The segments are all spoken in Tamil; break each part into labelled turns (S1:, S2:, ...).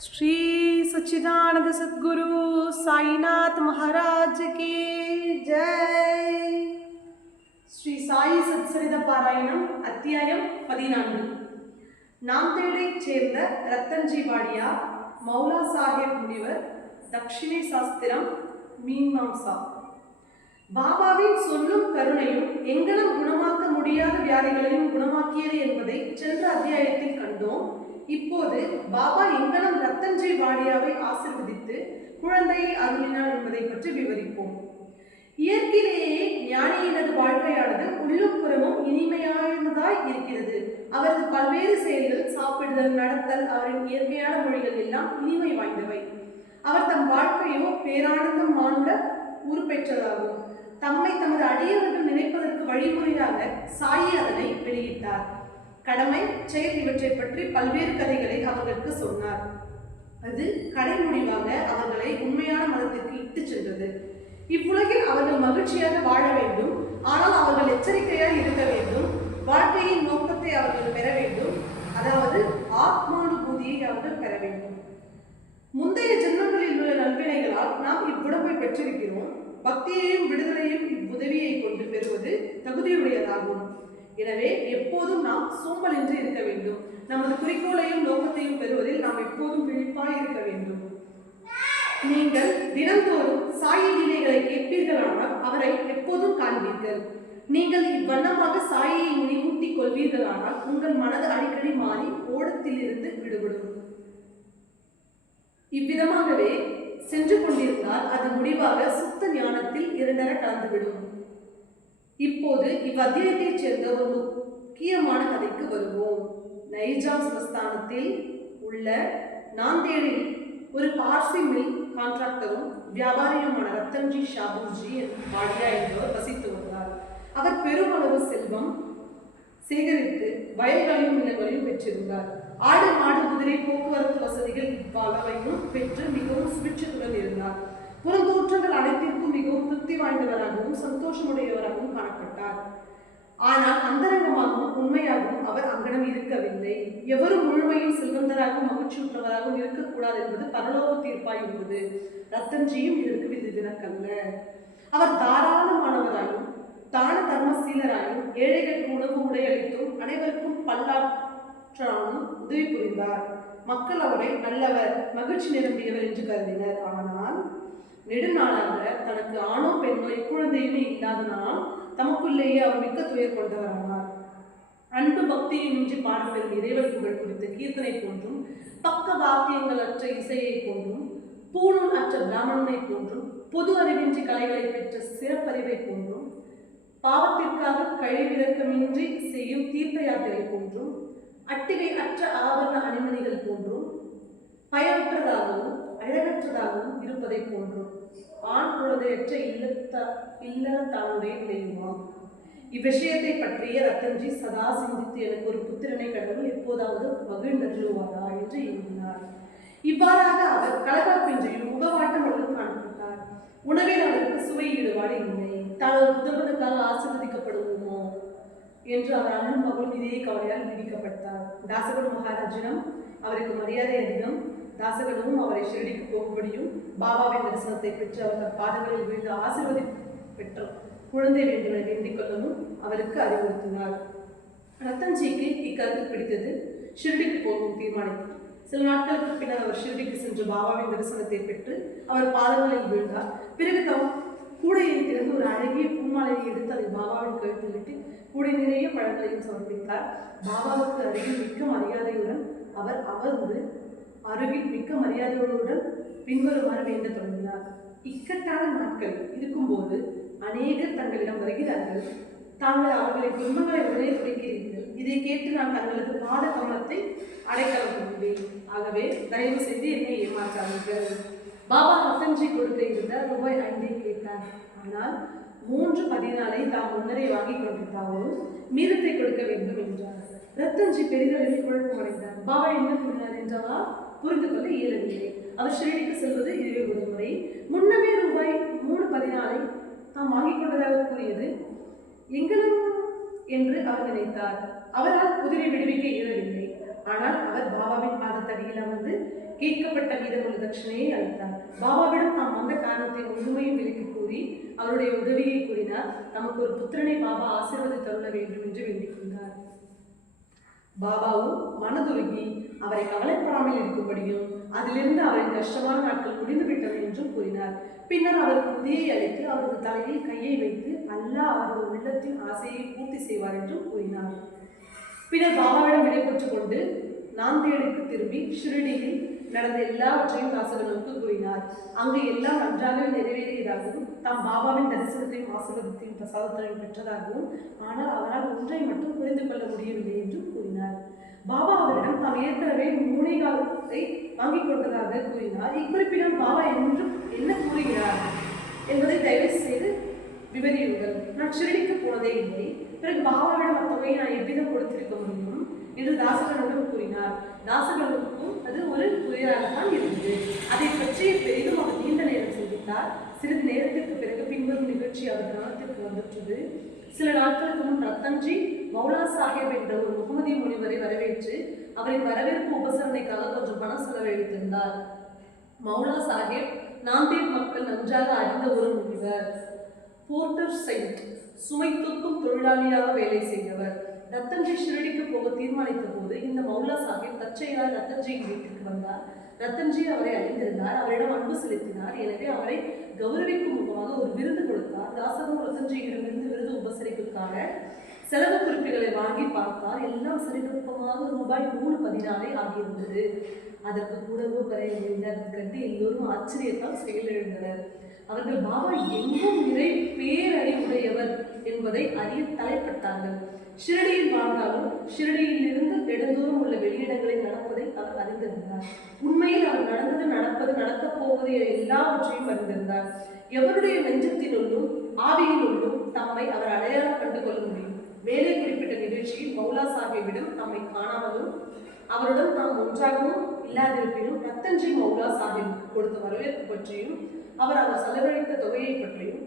S1: श्री सच्चिदानंद सद्गुरु साईनाथ महाराज की जय ஸ்ரீ சாயி சத்சரித பாராயணம் அத்தியாயம் பதினான்கு நாந்தேடைச் சேர்ந்த ரத்தன்ஜி வாடியா மௌலா சாஹேப் முனிவர் தக்ஷிணை சாஸ்திரம் மீமாம்சா பாபாவின் சொல்லும் கருணையும் எங்கனம் குணமாக்க முடியாத வியாதிகளையும் குணமாக்கியது என்பதை சென்ற அத்தியாயத்தில் கண்டோம் இப்போது பாபா எங்கனம் ரத்தஞ்சய் வாடியாவை ஆசிர்வதித்து குழந்தையை அருளினார் என்பதை பற்றி விவரிப்போம். இயற்கையிலேயே ஞானியினது வாழ்க்கையானது உள்ளும் புறமும் இனிமையானதாய் இருக்கிறது. அவரது பல்வேறு செயல்கள் சாப்பிடுதல் நடத்தல் அவரின் இயற்கையான மொழிகள் எல்லாம் இனிமை வாய்ந்தவை. அவர் தம் வாழ்க்கையோ பேரானந்தம் மாண்ட உருப்பெற்றதாகும். தம்மை தமது அடியவர்கள் நினைப்பதற்கு வழிமுறையாக சாயி அதனை வெளியிட்டார். கடமை செயல் இவற்றை பற்றி பல்வேறு கதைகளை அவர்களுக்கு சொன்னார். அது கடைமுடிவாக அவர்களை உண்மையான மதத்திற்கு இட்டு சென்றது. இவ்வுலகில் அவர்கள் மகிழ்ச்சியாக வாழ வேண்டும். ஆனால் அவர்கள் எச்சரிக்கையாக இருக்க வேண்டும். வாழ்க்கையின் நோக்கத்தை அவர்கள் பெற வேண்டும். அதாவது ஆத்மானுபூதியை அவர்கள் பெற வேண்டும். முந்தைய ஜென்மங்களில் உள்ள நல்வினைகளால் நாம் இவ்வுடம்பை பெற்றிருக்கிறோம். பக்தியையும் விடுதலையும் இவ்வுதவியை கொண்டு பெறுவது தகுதியுடையதாகும். எனவே எப்போதும் நாம் சோம்பலின்றி இருக்க வேண்டும். நமது குறிக்கோளையும் நோக்கத்தையும் பெறுவதில் நாம் எப்போதும் விழிப்பாய் இருக்க வேண்டும். நீங்கள் தினந்தோறும் சாய லீலைகளை கேட்பீர்களானால் அவரை எப்போதும் காண்பீர்கள். நீங்கள் இவ்வண்ணமாக சாயை நினைவூட்டிக் கொள்வீர்களானால் உங்கள் மனது அடிக்கடி மாறி ஓடத்திலிருந்து விடுபடும். இவ்விதமாகவே சென்று கொண்டிருந்தால் அது முடிவாக சுத்த ஞானத்தில் இரண்டர கலந்துவிடும். இப்போது இவ்வத்தியாயத்தைச் சேர்ந்த ஒரு முக்கியமான கதைக்கு வருவோம். நைஜாம் சமஸ்தானத்தில் உள்ள நாந்தேடில் ஒரு பார்சி மில் கான்ட்ராக்டரும் வியாபாரியுமான ரத்தன்ஜி ஷாபுஜி பாடியா என்பவர் வசித்து வந்தார். அவர் பெருமளவு செல்வம் சேகரித்து வயல்களையும் நிலங்களையும் பெற்றிருந்தார். ஆடு மாடு குதிரை போக்குவரத்து வசதிகள் இவ்வளவையும் பெற்று மிகவும் சுபிட்சத்துடன் இருந்தார். புறந்தோற்றங்கள் அனைத்திற்கும் மிகவும் திருப்தி வாய்ந்தவராகவும் சந்தோஷமுடையவராகவும் காணப்பட்டார். ஆனால் அந்தரங்கமாகவும் உண்மையாகவும் அவர் அங்கனம் இருக்கவில்லை. எவரும் முழுமையும் செல்வந்தராகவும் மகிழ்ச்சியுற்றவராகவும் இருக்கக்கூடாது என்பது பரலோக தீர்ப்பாய் இருந்தது. ரத்தன்ஜியும் இதற்கு விதி அவர் தாராளமானவராயும் தான தர்மசீலராயும் ஏழைகளுக்கு உணவு உடையளித்தும் அனைவருக்கும் பல்லாற்றாலும் உதவி புரிந்தார். மக்கள் அவரை நல்லவர் மகிழ்ச்சி நிரம்பியவர் என்று கருதினர். ஆனால் நெடுநாளாக தனக்கு ஆணோ பெண்ணோ எக்குழந்தையுமே இல்லாதனால் தமக்குள்ளேயே அவர் மிக்க துயர் கொண்டவரானார். அன்பு பக்தியை இன்றி பாடப்பெறும் இறைவன் புகழ் குறித்த கீர்த்தனை போன்றும் பக்க வாக்கியங்களற்ற இசையை போன்றும் பூணூல் அற்ற பிராமணனை போன்றும் பொது அறிவின்றி கலைகளை பெற்ற சிறப்பறிவை போன்றும் பாவத்திற்காக கழிவிறக்கமின்றி செய்யும் தீர்த்த யாத்திரை போன்றும் அட்டிகை அற்ற ஆபரண அணிமணிகள் போன்றும் பயனற்றதாகவும் அழகற்றதாகவும் இருப்பதை போன்றும். ஆண் குழந்தையற்ற இல்லத்த இல்லறத்தானுடைய தெய்வமாம் இவ்விஷயத்தை பற்றிய ரத்தன்ஜி சதா சிந்தித்து எனக்கு ஒரு புத்திரனை கடவுள் எப்போதாவது மகிழ்ந்தருளுவாரா என்று எண்ணினார் இவ்வாறாக அவர் கலகாப்பின்றியும் முகவாட்டமுடன் காணப்பட்டார் உணவில் அவருக்கு சுவை ஈடுபாடு இல்லை. தான் ஒரு புத்தகனுக்காக ஆசீர்வதிக்கப்படுவோமோ என்று அவர் அண்ணன் மகளும் இதே கவலையால் விதிக்கப்பட்டார் தாசகடு மகாராஜிடம் அவருக்கு மரியாதை அதிகம். தாசகனும் அவரை ஷிரடிக்கு போகும்படியும் பாபாவின் தரிசனத்தை பெற்று அவர்கள் பாதங்களில் விழுந்து ஆசீர்வதி பெற்ற குழந்தை வேண்டுமென வேண்டிக் கொள்ளவும் அவருக்கு அறிவுறுத்தினார். ரத்தன்ஜிக்கு இக்கருத்து பிடித்தது ஷிரடிக்கு போகும் தீர்மானித்தார் சில நாட்களுக்கு பின்னர் அவர் ஷிரடிக்கு சென்று பாபாவின் தரிசனத்தை பெற்று அவர் பாதங்களில் வீழ்ந்தார். பிறகு தம் கூடையை திறந்து ஒரு அழகிய பூமாலையை எடுத்து அதை பாபாவின் கழுத்தில் விட்டு கூடை நிறைய பழங்களையும் சமர்ப்பித்தார். பாபாவுக்கு அருகில் மிக்க மரியாதையுடன் அவர் அமர்ந்து அருகில் மிக்க மரியாதையுடன் பின்வருமாறு வேண்ட தொடங்கினார். இக்கட்டான நாட்கள் இருக்கும்போது அநேகர் தங்களிடம் வருகிறார்கள். தாங்கள் அவர்களின் துன்பங்களை உடனே துடைக்கிறீர்கள். இதை கேட்டு நான் தங்களது பாட கவனத்தை அடைக்கலம் ஆகவே தயவு செய்து என்னை ஏமாற்றாதீர்கள். பாபா ரத்தன்ஜி கொடுக்க இருந்த ரூபாய் ஐந்தை கேட்டார். ஆனால் மூன்று பதினாலை தாம் முன்னரே வாங்கி கொண்டிருந்தாலும் மீதத்தை கொடுக்க வேண்டும் என்றார். ரத்தன்ஜி பெரிதளவில் குழப்பமடைந்தார். பாபா என்ன கூறினார் என்றவா புரிந்து கொள்ள இயலவில்லை. அவர் ஷிரடிக்கு செல்வது இதுவே ஒரு முறை. முன்னமே ரூபாய் மூணு பதினாலை தாம் வாங்கிக் கொண்டதாக கூறியது. எங்களும் என்று அவர் நினைத்தார். அவரால் குதிரை விடுவிக்க இயலவில்லை. ஆனால் அவர் பாபாவின் பாதத்தடியில் அமர்ந்து கேட்கப்பட்ட மீதமுள்ள தட்சணையை அளித்தார். பாபாவிடம் தாம் வந்த காரணத்தை முழுமையும் விலக்கி கூறி அவருடைய உதவியை கூறினார். நமக்கு ஒரு புத்திரனை பாபா ஆசீர்வதி தருள வேண்டும் என்று வேண்டிக் கொண்டார். பாபாவும் மனதுருகி அவரை கவலைப்படாமல் இருக்கும்படியும் அதிலிருந்து அவரின் கஷ்டமான நாட்கள் முடிந்துவிட்டது என்றும் கூறினார். பின்னர் அவர் உதவியை அழைத்து அவரது தலையில் கையை வைத்து அல்லாஹ் அவரது உள்ளத்தின் ஆசையை பூர்த்தி செய்வார் என்றும் கூறினார். பின்னர் பாபாவிடம் விடைபெற்றுக் கொண்டு நாந்தேடுக்கு திரும்பி ஷிரடியில் நடந்த எல்லாவற்றையும் தாசகனுக்கு கூறினார் அங்கு எல்லாம் நன்றாக நிறைவேறியதாகவும் தாம் பாபாவின் தரிசனத்தையும் ஆசீர்வாதத்தையும் பிரசாதத்தையும் பெற்றதாகவும் ஆனால் அவரால் ஒன்றை மட்டும் புரிந்து கொள்ள முடியவில்லை என்றும் கூறினார். பாபா அவரிடம் தாம் ஏற்கனவே மூனை காலத்தை வாங்கிக் கொண்டதாக கூறினார். இக்குறிப்பிடம் பாபா என்றும் என்ன கூறுகிறார் என்பதை தயவு செய்து விவரியுங்கள். நான் ஷிரடிக்கு போனதே இல்லை. பிறகு பாபாவிடம் அத்தொகையை நான் எவ்விதம் கொடுத்திருக்க முடியும்? என்று தாசகனுடன் கூறினார். தாசகனுக்கும் அது ஒரு புதிராகத்தான் இருந்தது. அதை பற்றி பெரிதும் அவர் நீண்ட நேரம் சிந்தித்தார். சிறிது நேரத்திற்கு பிறகு பின்வரும் நிகழ்ச்சி அவர் கவனத்திற்கு வந்துற்றது. சில நாட்களுக்கு முன் ரத்தன்ஜி மௌலா சாஹேப் என்ற ஒரு முகமதி முனிவரை வரவேற்று அவரின் வரவேற்பு உபசரணைக்காக கொஞ்சம் பணம் செலவழித்திருந்தார். மௌலா சாஹேப் நாந்தேட் மக்கள் நன்றாக அறிந்த ஒரு முனிவர். போர்ட்டர் செயின்ட் சுமை தூக்கும் தொழிலாளியாக வேலை செய்தவர். ரத்தன்ஜி ஷிரடிக்கு போக தீர்மானித்த போது இந்த மௌலா சாஹிப் தச்சையார் ரத்தன்ஜியின் வீட்டுக்கு வந்தார். ரத்தன்ஜி அவரை அறிந்திருந்தார். அவரிடம் அன்பு செலுத்தினார். எனவே அவரை கௌரவிக்கும் முகமாக ஒரு விருது கொடுத்தார். தாசகம் ரத்தன்ஜியிடமிருந்து விருது உபசரிப்புக்காக செலவு குறிப்புகளை வாங்கி பார்த்தால் எல்லாம் சரிநுட்பமாக ரூபாய் மூணு பதினாறு ஆகியிருந்தது. அதற்கு கூடவோ குறையவில்லை கண்டு எல்லோரும் ஆச்சரியத்தால் செயலிழந்தனர். அவர்கள் பாபா எங்கும் நிறை பேரறிவுடையவர் என்பதை அறிய தலைப்பட்டார்கள். ஷிரடியில் வாழ்ந்தாலும் ஷிரடியில் இருந்து நெடுந்தூரம் உள்ள வெளியிடங்களில் நடப்பதை அவர் அறிந்திருந்தார். உண்மையில் அவர் நடந்தது நடப்பது நடக்கப் போவது என எல்லாவற்றையும் அறிந்திருந்தார். எவருடைய நெஞ்சத்தினுள்ளும் ஆவியினுள்ளும் தம்மை அவர் அடையாளம் கண்டு கொள்ள முடியும்? மேலே குறிப்பிட்ட நிகழ்ச்சியில் மௌலா சாஹிபிடம் தம்மை காணாமலும் அவருடன் தாம் ஒன்றாகவும் இல்லாதிருப்பினும் ரத்தன்ஜி மௌலா சாஹிப் கொடுத்த வரவேற்பு பற்றியும் அவர் அவர் செலவழித்த தொகையை பற்றியும்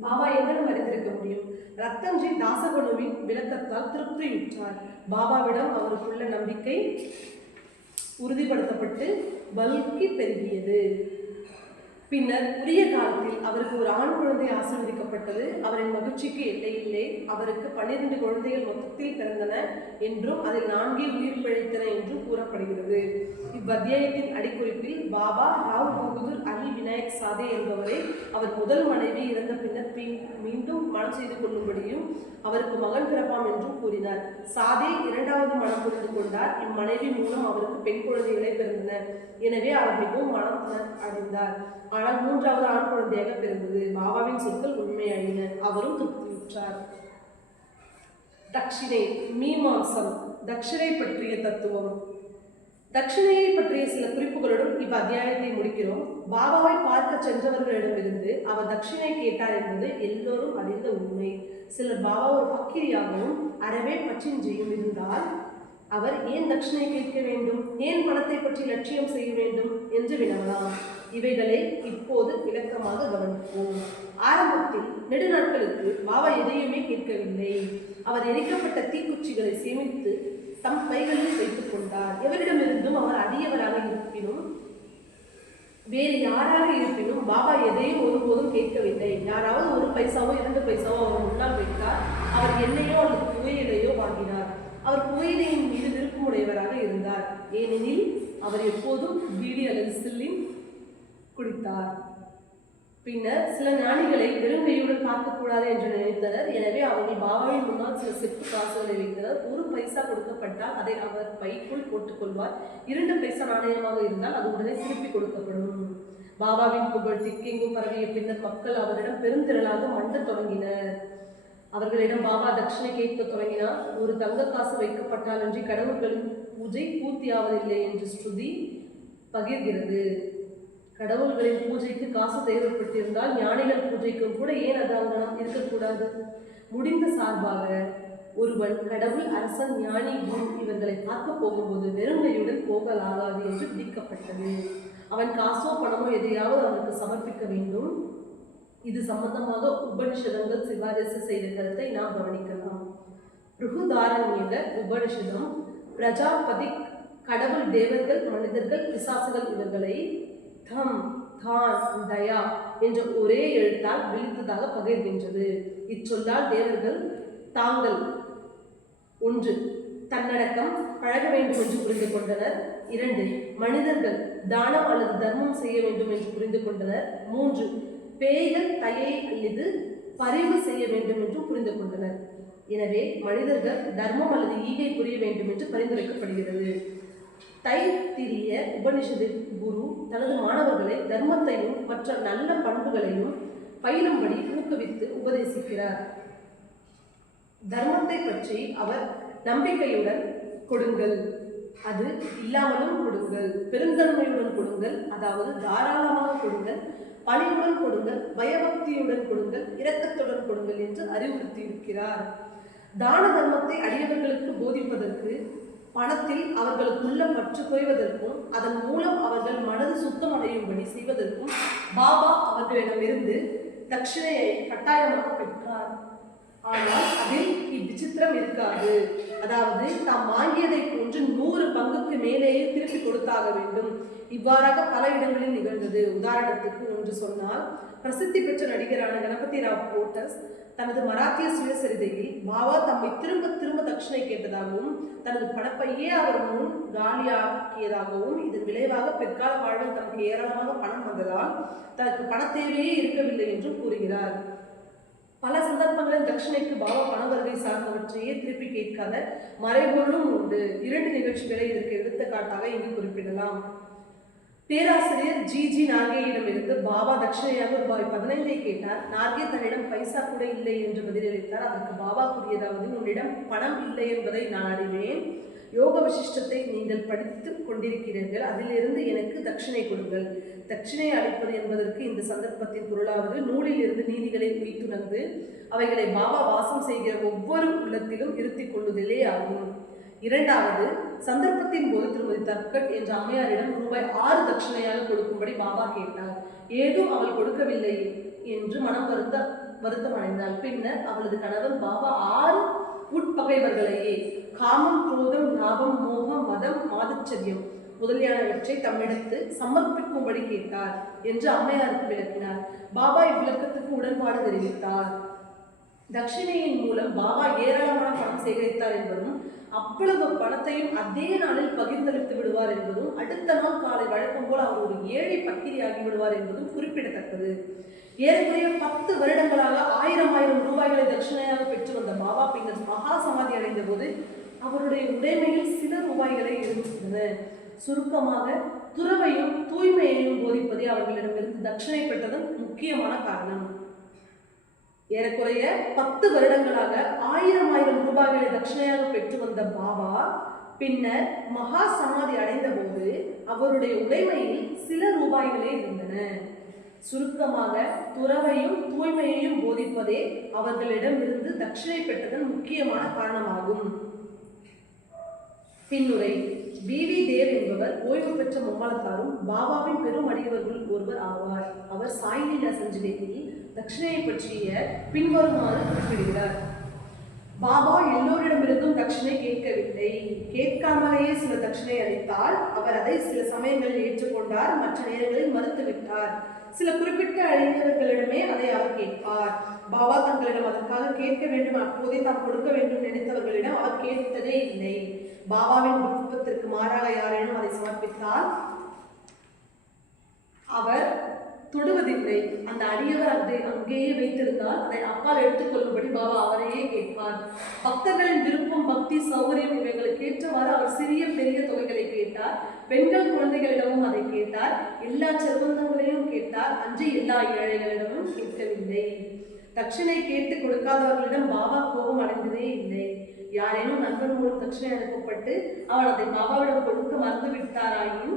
S1: பாபா என்ன அறிந்திருக்க முடியும். ரத்தஞ்சி தாசகனுவின் விளக்கத்தால் திருப்தியுற்றார். பாபாவிடம் அவருக்குள்ள நம்பிக்கை உறுதிப்படுத்தப்பட்டு பல்கி பெருகியது. பின்னர் உரிய காலத்தில் அவருக்கு ஒரு ஆண் குழந்தை ஆசீர்வதிக்கப்பட்டது. அவரின் மகிழ்ச்சிக்கு எல்லை இல்லை. அவருக்கு பன்னிரண்டு குழந்தைகள் மொத்தத்தில் பிறந்தன என்றும் அதில் நான்கே உயிர் பிழைத்தன என்றும் கூறப்படுகிறது. இவ்வத்தியாயத்தின் அடிக்குறிப்பில் பாபா ராவ் பகதூர் அலி விநாயக் சாதே என்பவரை அவர் முதல் மனைவி இறந்த பின்னர் பின் மீண்டும் மனம் செய்து கொள்ளும்படியும் அவருக்கு மகன் பிறப்பாம் என்றும் கூறினார். சாதே இரண்டாவது மனம் புரிந்து கொண்டார். இம்மனைவி மூலம் அவருக்கு பெண் குழந்தைகளை பிறந்தன. எனவே அவர் மிகவும் மனம் அடைந்தார் ஆனால் மூன்றாவது ஆண் குழந்தையாக பிறந்தது. பாபாவின் சொற்கள் உண்மையாயின அவரும் திருப்தியுற்றார். தட்சிணை மீமாம்சம் தட்சிணை பற்றிய தத்துவம். தட்சிணையை பற்றிய சில குறிப்புகளுடன் இவ் அத்தியாயத்தை முடிக்கிறோம். பாபாவை பார்க்க சென்றவர்களிடமிருந்து அவர் தட்சிணை கேட்டார் என்பது எல்லோரும் அறிந்த உண்மை. சிலர் பாபா ஒரு பக்கிரியாகவும் அறவே பற்றின்றியும் இருந்தால் அவர் ஏன் தட்சிணை கேட்க வேண்டும்? ஏன் பணத்தை பற்றி லட்சியம் செய்ய வேண்டும்? என்று வினவலாம். இவைகளை இப்போது விளக்கமாக கவனிப்போம். ஆரம்பத்தில் நெடுநாட்களுக்கு பாபா எதையுமே கேட்கவில்லை. அவர் எரிக்கப்பட்ட தீக்குச்சிகளை சேமித்து தம் கைகளில் வைத்துக் கொண்டார். எவரிடமிருந்தும் அவர் அடியவராக இருப்பினும் வேறு யாராக இருப்பினும் பாபா எதையும் ஒருபோதும் கேட்கவில்லை. யாராவது ஒரு பைசாவோ இரண்டு பைசாவோ அவர் முன்னால் வைத்தார் அவர் எண்ணெயோ அல்லது புகையிலையோ வாங்கினார். அவர் புகையிலையின் மீது விருப்பமுடையவராக இருந்தார். ஏனெனில் அவர் எப்போதும் பீடி அல்லது சில்லின் குடித்தார். பின்னர் சில ஞானிகளை வெறுங்கையுடன் பார்க்கக்கூடாது என்று நினைத்தனர். எனவே அவர்கள் பாபாவின் முன்னால் சில செப்பு காசுகளை வைத்தனர். ஒரு பைசா கொடுக்கப்பட்டால் அதை அவர் பைக்குள் போட்டுக்கொள்வார். இரண்டு பைசா நாணயமாக இருந்தால் அது உடனே திருப்பி கொடுக்கப்படும். பாபாவின் புகழ் திக்கெங்கும் பரவிய பின்னர் மக்கள் அவரிடம் பெருந்திரளாக மண்ட தொடங்கினர். அவர்களிடம் பாபா தட்சிணை கேட்க தொடங்கினார். ஒரு தங்க காசு வைக்கப்பட்டால் அன்றி கடவுள்களின் பூஜை பூர்த்தியாவதில்லை என்று ஸ்ருதி பகிர்கிறது. கடவுள்களின் பூஜைக்கு காசு தேவைப்பட்டிருந்தால் ஞானிகள் பூஜைக்கும் கூட ஏன் அதாங்கனம் இருக்கக்கூடாது? முடிந்த சார்பாக ஒருவன் கடவுள் அரசன் ஞானி குரு இவர்களை பார்க்க போகும்போது வெறுங்கையுடன் போகலாகாது என்று விதிக்கப்பட்டது. அவன் காசோ பணமோ எதையாவது அவனுக்கு சமர்ப்பிக்க வேண்டும். இது சம்பந்தமாக உபனிஷதங்கள் சிபாரிசு செய்த கருத்தை நாம் கவனிக்கலாம். பிருகுதாரண்யக உபனிஷதம் பிரஜாபதி கடவுள் தேவர்கள் மனிதர்கள் பிசாசுகள் இவர்களை தம் தான் தயா என்ற ஒரே எழுத்தால் விழித்ததாக பகிர்கின்றது. இச்சொல்லால் தேவர்கள் தாங்கள் ஒன்று தன்னடக்கம் பழக வேண்டும் என்று புரிந்து கொண்டனர். இரண்டு மனிதர்கள் தானம் அல்லது தர்மம் செய்ய வேண்டும் என்று புரிந்து கொண்டனர். மூன்று பேய்கள் தயை அல்லது பறிவு செய்ய வேண்டும் என்று புரிந்து கொண்டனர். எனவே மனிதர்கள் தர்மம் அல்லது ஈகை புரிய வேண்டும் என்று பரிந்துரைக்கப்படுகிறது. தை திரிய உபனிஷத்தில் குரு தனது மாணவர்களை தர்மத்தையும் மற்ற நல்ல பண்புகளையும் பயிலும்படி ஊக்குவித்து உபதேசிக்கிறார். தர்மத்தை பற்றி அவர் நம்பிக்கையுடன் கொடுங்கள். அது இல்லாமலும் கொடுங்கள். பெருந்தன்மையுடன் கொடுங்கள். அதாவது தாராளமாக கொடுங்கள். பணிவுடன் கொடுங்கள். பயபக்தியுடன் கொடுங்கள். இரக்கத்துடன் கொடுங்கள் என்று அறிவுறுத்தியிருக்கிறார். தான தர்மத்தை அடியவர்களுக்கு போதிப்பதற்கு பணத்தில் அவர்களுக்குள்ள பற்று குறைவதற்கும் அதன் மூலம் அவர்கள் மனது சுத்தம் அடையும்படி செய்வதற்கும் பாபா அவர்களிடமிருந்து தட்சிணையை கட்டாயமாக பெற்றார். ஆனால் அதில் இவ்விசித்திரம் இருக்காது. அதாவது தாம் வாங்கியதை கொடுத்தாக வேண்டும். இவ்வாறாக பல இடங்களில் நிகழ்ந்தது. உதாரணத்துக்கு ஒன்று சொன்னால் பிரசித்தி பெற்ற நடிகரான கணபதி ராவ் போட்டஸ் தனது மராத்திய சுயசரிதையில் பாபா தம்மை திரும்ப திரும்ப தட்சிணை கேட்டதாகவும் தனது பணப்பையே அவர் முன் காலியாக்கியதாகவும் இதன் விளைவாக பிற்கால வாழ்வில் தனக்கு ஏராளமாக பணம் வந்ததால் தனக்கு பண தேவையே இருக்கவில்லை என்றும் கூறுகிறார். பல சந்தர்ப்பங்களில் தட்சிணைக்கு பாபா பண வருகை சார்ந்தவற்றையே திருப்பி கேட்காத மறைபொருளும் உண்டு. இரண்டு நிகழ்ச்சிகளை இதற்கு எடுத்துக்காட்டாக இங்கு குறிப்பிடலாம். பேராசிரியர் ஜி ஜி நார்கேயிடமிருந்து பாபா தட்சிணையாக ரூபாய் பதினைந்தை கேட்டார். நார்கே தன்னிடம் பைசா கூட இல்லை என்று பதிலளித்தார். அதற்கு பாபா கூறியதாவது உன்னிடம் பணம் இல்லை என்பதை நான் அறிவேன். யோக விசிஷ்டத்தை நீங்கள் படித்துக் கொண்டிருக்கிறீர்கள். அதிலிருந்து எனக்கு தட்சிணை கொடுங்கள். தட்சிணை அளிப்பது என்பதற்கு இந்த சந்தர்ப்பத்தின் பொருளாவது நூலில் இருந்து நீதிகளை உய்த்துணர்ந்து அவைகளை பாபா வாசம் செய்கிற ஒவ்வொரு உள்ளத்திலும் இருத்திக் கொள்ளுதலே ஆகும். இரண்டாவது சந்தர்ப்பத்தின் போது திருமதி தர்கட் என்ற அம்மையாரிடம் ரூபாய் ஆறு தட்சிணையாக கொடுக்கும்படி பாபா கேட்டார். ஏதும் அவள் கொடுக்கவில்லை என்று மனம் வருத்த வருத்தம் அடைந்தாள். பின்னர் அவளது கணவன் பாபா ஆறு உட்பகைவர்களையே காமம் குரோதம் லாபம் மோகம் மதம் மாதச்சரியம் முதலியானவற்றை தம்மிடத்து சமர்ப்பிக்கும்படி கேட்டார் என்று அம்மையாருக்கு விளக்கினார். பாபா இவ்விளக்கத்துக்கு உடன்பாடு தெரிவித்தார். தட்சிணையின் மூலம் பாபா ஏராளமான பணம் சேகரித்தார் என்பதும் அவ்வளவு பணத்தையும் அதே நாளில் பகிர்ந்தளித்து விடுவார் என்பதும் அடுத்த நாள் காலை வழக்கம் போல் அவர் ஒரு ஏழை பக்கிரியாகி விடுவார் என்பதும் குறிப்பிடத்தக்கது. ஏறக்குறைய பத்து வருடங்களாக ஆயிரம் ஆயிரம் ரூபாய்களை தட்சிணையாக பெற்று வந்த பாபா பின்னர் மகா சமாதி அடைந்த போது அவருடைய உடைமையில் சில ரூபாய்களை இருந்தது சுருக்கமாக துறவையும் தூய்மையையும் போதிப்பதே அவர்களிடமிருந்து தட்சிணை பெற்றதன் முக்கியமான காரணம். ஏறக்குறைய பத்து வருடங்களாக ஆயிரம் ஆயிரம் ரூபாய்களை தட்சிணையாக பெற்று வந்த பாபா பின்னர் மகா சமாதி அடைந்த போது அவருடைய உடைமையில் சில ரூபாய்களே இருந்தன. சுருக்கமாக துறவையும் தூய்மையையும் போதிப்பதே அவர்களிடம் இருந்து தட்சிணை பெற்றதன் முக்கியமான காரணமாகும். பின்னுரை பி வி தேவ் என்பவர் ஓய்வு பெற்ற மும்மாளத்தாரும் பாபாவின் பெரும் அடியவர்கள் ஒருவர் ஆவார். அவர் சாய்லீலா சஞ்சீவியில் தட்சிணையை பற்றிய பின்வருமாறு குறிப்பிடுகிறார். பாபா எல்லோரிடமிருந்தும் தட்சிணை கேட்கவில்லை. கேட்காமலேயே சில தட்சிணை அளித்தால் அவர் அதை சில சமயங்களில் ஏற்றுக்கொண்டார் மற்ற நேரங்களில் மறுத்துவிட்டார். சில குறிப்பிட்ட அறிஞர்களிடமே அதை அவர் கேட்பார். பாபா தங்களிடம் அதற்காக கேட்க வேண்டும் அப்போதே தாம் கொடுக்க வேண்டும் நினைத்தவர்களிடம் அவர் கேட்டதே இல்லை. பாபாவின் விருப்பத்திற்கு மாறாக யாரேனும் அதை சமர்ப்பித்தால் அவர் தொடுவதில்லை. அந்த அடியவர் அதை அங்கேயே வைத்திருந்தால் அதை அப்பால் எடுத்துக்கொள்ளும்படி பாபா அவரையே கேட்பார். பக்தர்களின் விருப்பம் பக்தி சௌகரியம் இவைகளுக்கு ஏற்றவாறு அவர் சிறிய பெரிய தொகைகளை கேட்டார். பெண்கள் குழந்தைகளிடமும் அதை கேட்டார். எல்லா செல்வந்தங்களையும் கேட்டார். அன்று எல்லா ஏழைகளிடமும் கேட்கவில்லை. தட்சிணை கேட்டு கொடுக்காதவர்களிடம் பாபா கோபம் அடைந்ததே இல்லை. யாரேனும் நண்பன் மூலம் தட்சிணை அனுப்பப்பட்டு அவன் அதை பாபாவிடம் கொடுக்க மறந்து விட்டாராயின்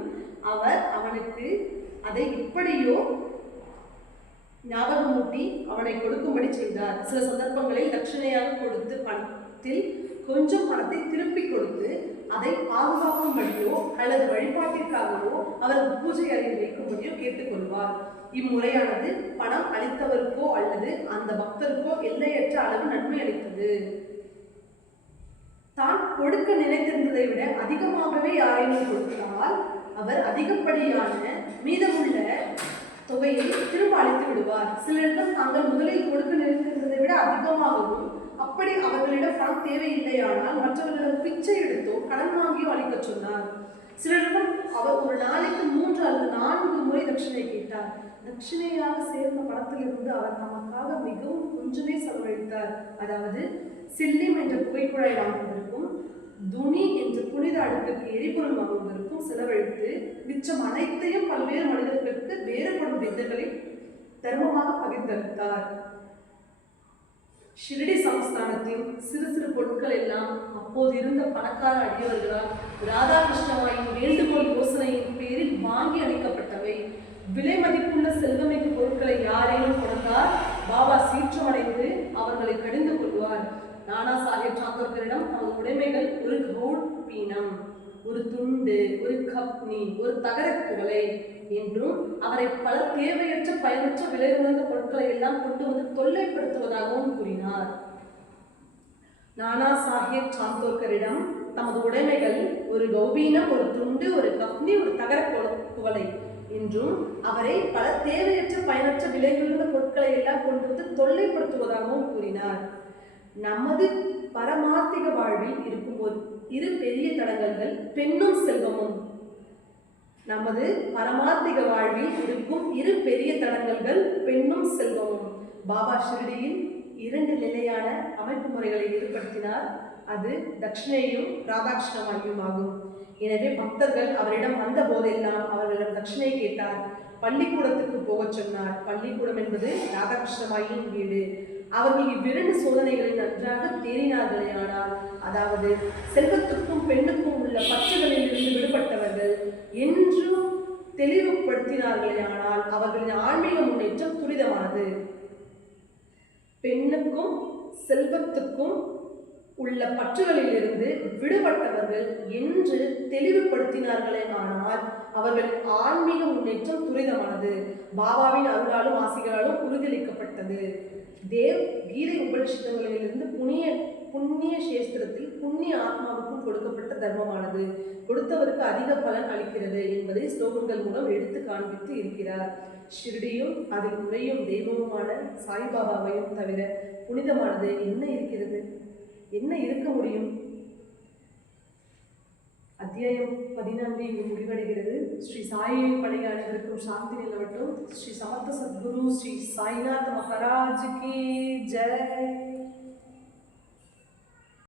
S1: அவர் அவனுக்கு அதை இப்படியோ ஞாபகமூட்டி அவனை கொடுக்கும்படி செய்தார். சில சந்தர்ப்பங்களில் தட்சிணையாக கொடுத்து பணத்தில் கொஞ்சம் பணத்தை திருப்பி கொடுத்து அதை பாதுகாக்கும்படியோ அல்லது வழிபாட்டிற்காகவோ அவரது பூஜை அறையில் வைக்கும்படியோ கேட்டுக்கொள்வார் இம்முறையானது பணம் அளித்தவருக்கோ அல்லது அந்த பக்தருக்கோ எல்லையற்ற அளவு நன்மை அளித்தது. தான் கொடுக்க நினைத்திருந்ததை விட அதிகமாகவே யாரையும் கொடுத்தால் அவர் அதிகப்படியான மீதமுள்ள தொகையை திரும்ப அளித்து விடுவார். சிலரிடம் தாங்கள் முதலில் கொடுக்க நினைத்திருந்ததை விட அதிகமாகவும் அப்படி அவர்களிடம் பணம் தேவையில்லையானால் மற்றவர்களிடம் பிச்சை எடுத்தோ கடன் வாங்கியோ அளிக்கச் சொன்னார். சிலரிடம் அவர் ஒரு நாளைக்கு மூன்று அல்லது நான்கு முறை தட்சிணை கேட்டார். தட்சிணையாக சேர்ந்த பணத்திலிருந்து அவர் தமக்காக மிகவும் கொஞ்சமே செலவழித்தார். அதாவது சில்லிம் என்ற புகைக்குழாய் வாங்குவதற்கும் துணி என்ற புனித அடுப்புக்கு எரிபொருள் வாங்குவதற்கும் செலவழித்து மிச்சம் அனைத்தையும் பல்வேறு மனிதர்களுக்கு வேறுபடும் வித்தைகளை தர்மமாக பகிர்ந்தளித்தார். ஷிரடி சமஸ்தானத்தின் சிறு சிறு பொருட்கள் எல்லாம் அப்போது இருந்த பணக்கார அடியவர்களால் ராதாகிருஷ்ணவாயின் வேண்டுகோள் யோசனையின் பேரில் வாங்கி அளிக்கப்பட்டவை. விலை மதிப்புள்ள செல்வமிகு பொருட்களை யாரேனும் கொடுத்தால் பாபா சீற்றமடைந்து அவர்களை கடிந்து கொள்வார். நானா சாஹேப் சாந்தோர்கரிடம் தமது உடைமைகள் ஒரு கவுட் பீனம் ஒரு துண்டு ஒரு கப்னி ஒரு தகரக்குகளை என்றும் அவரை பல தேவையற்ற பயனற்ற விலை உணர்ந்த பொருட்களை எல்லாம் கொண்டு வந்து தொல்லைப்படுத்துவதாகவும் கூறினார். நானா சாஹேப் சாந்தோர்கரிடம் தமது உடைமைகள் ஒரு கௌபீனம் ஒரு துண்டு ஒரு கப்னி ஒரு தகர குவலை என்றும் அவரை பல தேவையற்ற பயனற்ற விலை உயர்ந்த பொருட்களை எல்லாம் கொண்டு வந்து தொல்லைப்படுத்துவதாகவும் கூறினார். நமது பரமார்த்திக வாழ்வில் இருக்கும் ஒரு இரு பெரிய தடங்கல்கள் பெண்ணும் செல்வமும். நமது பரமார்த்திக வாழ்வில் இருக்கும் இரு பெரிய தடங்கல்கள் பெண்ணும் செல்வமும். பாபா ஷிரடியில் இரண்டு நிலையான அமைப்பு முறைகளை ஏற்படுத்தினார். அது தட்சிணையும் ராதாகிருஷ்ணமாயும் ஆகும். எனவே பக்தர்கள் அவரிடம் வந்த போதெல்லாம் அவர்களிடம் தட்சிணை கேட்டார். பள்ளிக்கூடத்துக்கு போகச் சொன்னார். பள்ளிக்கூடம் என்பது ராதாகிருஷ்ணமாயின் வீடு. அவர்கள் இவ்விரண்டு சோதனைகளை நன்றாக தேறினார்களே ஆனால் அதாவது செல்வத்துக்கும் பெண்ணுக்கும் உள்ள பற்றுகளில் இருந்து விடுபட்டவர்கள் என்றும் தெளிவுபடுத்தினார்களே ஆனால் அவர்களின் ஆன்மீக முன்னேற்றம் துரிதமானது. பெண்ணுக்கும் செல்வத்துக்கும் உள்ள பற்றுகளிலிருந்து விடுபட்டவர்கள் என்று தெளிவுபடுத்தினார்களே ஆனால் அவர்கள் ஆன்மீக முன்னேற்றம் துரிதமானது. பாபாவின் அருளாலும் ஆசிகளாலும் உறுதியளிக்கப்பட்டது. தேவ் கீதை உபனிஷதங்களிலிருந்து புண்ணிய புண்ணிய சேஸ்திரத்தில் புண்ணிய ஆத்மாவுக்கும் கொடுக்கப்பட்ட தர்மமானது. கொடுத்தவருக்கு அதிக பலன் அளிக்கிறது என்பதை ஸ்லோகங்கள் மூலம் எடுத்து காண்பித்து இருக்கிறார். ஷிர்டியும் அதில் உரையும் தெய்வமுமான சாய்பாபாவையும் தவிர புனிதமானது என்ன இருக்கிறது? என்ன இருக்க முடியும்? அத்தியாயம் பதினான்கு இங்கு முடிவடைகிறது. ஸ்ரீ சாயை பணிக அனைவருக்கும் சாந்தி நிலவட்டும். ஸ்ரீ சமத்த சத்குரு ஸ்ரீ சாய்நாத் மகாராஜ் கே ஜெய்.